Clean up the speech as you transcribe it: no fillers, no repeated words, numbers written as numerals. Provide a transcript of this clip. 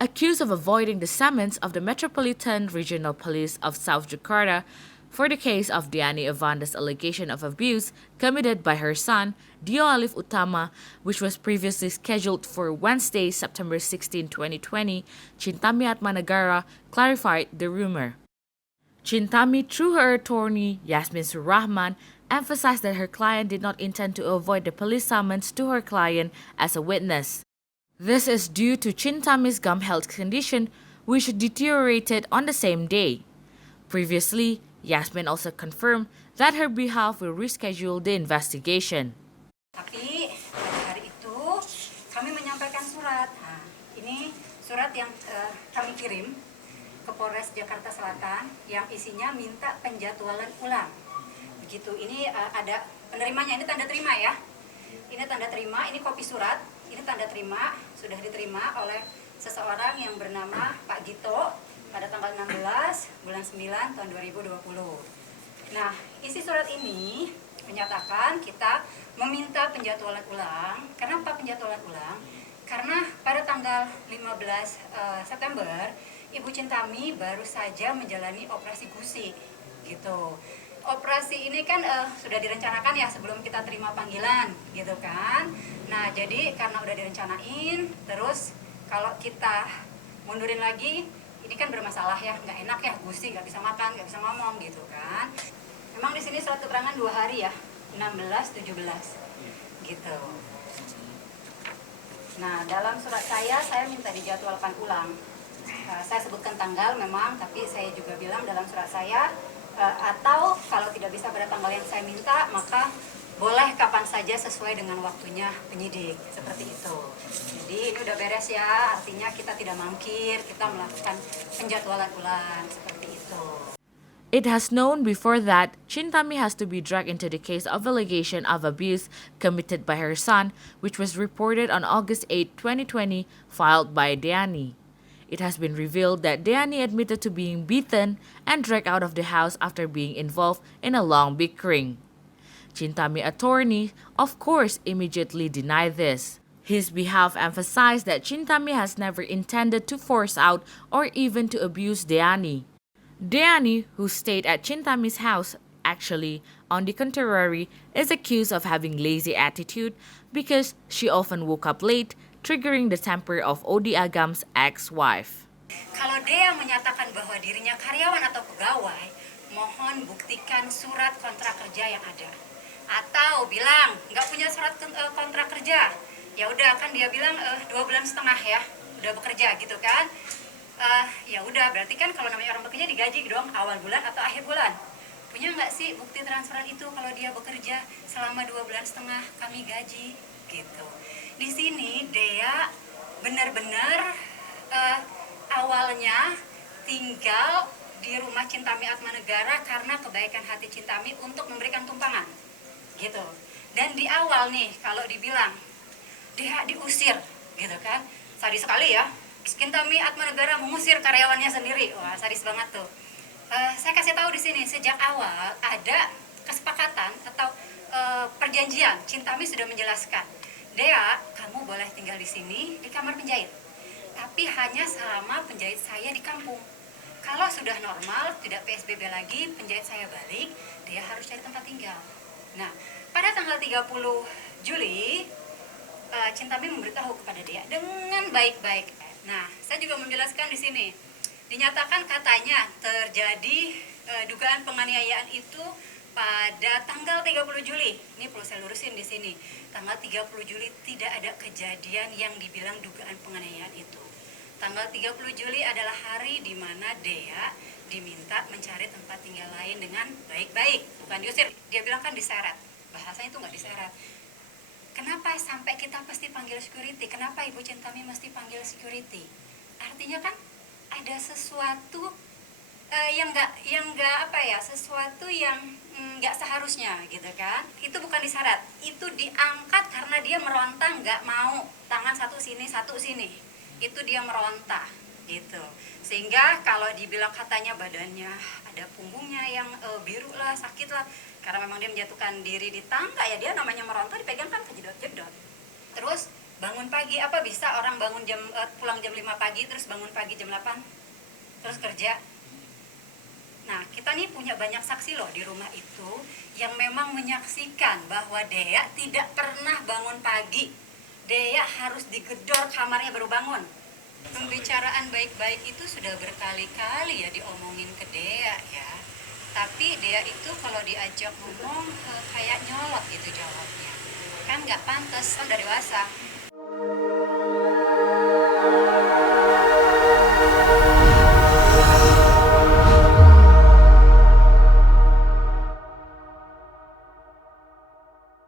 accused of avoiding the summons of the Metropolitan Regional Police of South Jakarta for the case of Diani Avanda's allegation of abuse committed by her son, Dio Alif Utama, which was previously scheduled for Wednesday, September 16, 2020, Chintami Atmanegara clarified the rumor. Chintami, through her attorney, Yasmin Surahman, emphasized that her client did not intend to avoid the police summons to her client as a witness. This is due to Chintami's gum health condition, which deteriorated on the same day. Previously, Yasmin also confirmed that her behalf will reschedule the investigation. Tapi pada hari itu kami menyampaikan surat. Nah, ini surat yang kami kirim ke Polres Jakarta Selatan yang isinya minta penjadwalan ulang. Begitu. Ini ada penerimanya, ini tanda terima ya. Ini tanda terima, ini kopi surat, ini tanda terima, sudah diterima oleh seseorang yang bernama Pak Gito pada tanggal 16 bulan 9 tahun 2020. Nah, isi surat ini menyatakan kita meminta penjadwalan ulang. Kenapa penjadwalan ulang? Karena pada tanggal 15 September, Ibu Chintami baru saja menjalani operasi gusi, gitu. Operasi ini kan sudah direncanakan ya sebelum kita terima panggilan, gitu kan. Nah, jadi karena udah direncanain, terus kalau kita mundurin lagi, ini kan bermasalah ya, nggak enak ya, gusi, nggak bisa makan, nggak bisa ngomong, gitu kan. Memang di sini surat keterangan 2 hari ya, 16, 17, gitu. Nah, dalam surat saya minta dijadwalkan ulang. Saya sebutkan tanggal memang, tapi saya juga bilang dalam surat saya, atau kalau tidak bisa pada tanggal yang saya minta, maka boleh kapan saja sesuai dengan waktunya penyidik, seperti itu. Jadi ini udah beres ya, artinya kita tidak mangkir, kita melakukan penjadwalan ulang, seperti itu. It has known before that Chintami has to be dragged into the case of allegation of abuse committed by her son, which was reported on August 8, 2020, filed by Diani. It has been revealed that Diani admitted to being beaten and dragged out of the house after being involved in a long bickering. Chintami attorney, of course, immediately denied this. His behalf emphasized that Chintami has never intended to force out or even to abuse Diani. Diani, who stayed at Chintami's house, actually, on the contrary, is accused of having lazy attitude because she often woke up late, triggering the temper of Odi Agam's ex-wife. Kalau Dea menyatakan bahwa dirinya karyawan atau pegawai, mohon buktikan surat kontrak kerja yang ada. Atau bilang nggak punya surat kontrak kerja, ya udah kan dia bilang 2,5 bulan ya udah bekerja gitu kan. Ya udah berarti kan kalau namanya orang bekerja digaji dong awal bulan atau akhir bulan. Punya nggak sih bukti transferan itu kalau dia bekerja selama 2,5 bulan kami gaji gitu. Di sini Dea benar-benar awalnya tinggal di rumah Chintami Atmanegara karena kebaikan hati Chintami untuk memberikan tumpangan gitu. Dan di awal nih kalau dibilang Dea diusir gitu kan, sadis sekali ya. Chintami Atmanegara mengusir karyawannya sendiri, wah sadis banget tuh. Saya kasih tahu di sini sejak awal ada kesepakatan atau perjanjian. Chintami sudah menjelaskan, Dea, kamu boleh tinggal di sini di kamar penjahit, tapi hanya selama penjahit saya di kampung. Kalau sudah normal, tidak PSBB lagi, penjahit saya balik, Dea harus cari tempat tinggal. Nah, pada tanggal 30 Juli, Chintami memberitahu kepada Dea dengan baik-baik. Nah, saya juga menjelaskan di sini. Dinyatakan katanya terjadi dugaan penganiayaan itu pada tanggal 30 Juli. Ini perlu saya lurusin di sini. Tanggal 30 Juli tidak ada kejadian yang dibilang dugaan penganiayaan itu. Tanggal 30 Juli adalah hari di mana Dea diminta mencari tempat tinggal lain dengan baik-baik, bukan diusir. Dia bilang kan diseret. Bahasanya itu nggak diseret. Kenapa sampai kita pasti panggil security? Kenapa Ibu Chintami mesti panggil security? Artinya kan ada sesuatu yang nggak sesuatu yang nggak seharusnya gitu kan. Itu bukan disyarat, itu diangkat karena dia meronta, nggak mau tangan satu sini itu dia meronta gitu. Sehingga kalau dibilang katanya badannya ada punggungnya yang biru lah, sakit lah, karena memang dia menjatuhkan diri di tangga ya, dia namanya meronta dipegang kan kejedot-jedot. Terus Bangun pagi, apa bisa orang pulang jam 5 pagi terus bangun pagi jam 8 terus kerja? Nah, kita nih punya banyak saksi loh di rumah itu yang memang menyaksikan bahwa Dea tidak pernah bangun pagi. Dea harus digedor kamarnya baru bangun. Pembicaraan baik-baik itu sudah berkali-kali ya diomongin ke Dea ya. Tapi Dea itu kalau diajak ngomong kayak nyolot gitu jawabnya. Kan nggak pantas, kan udah dewasa.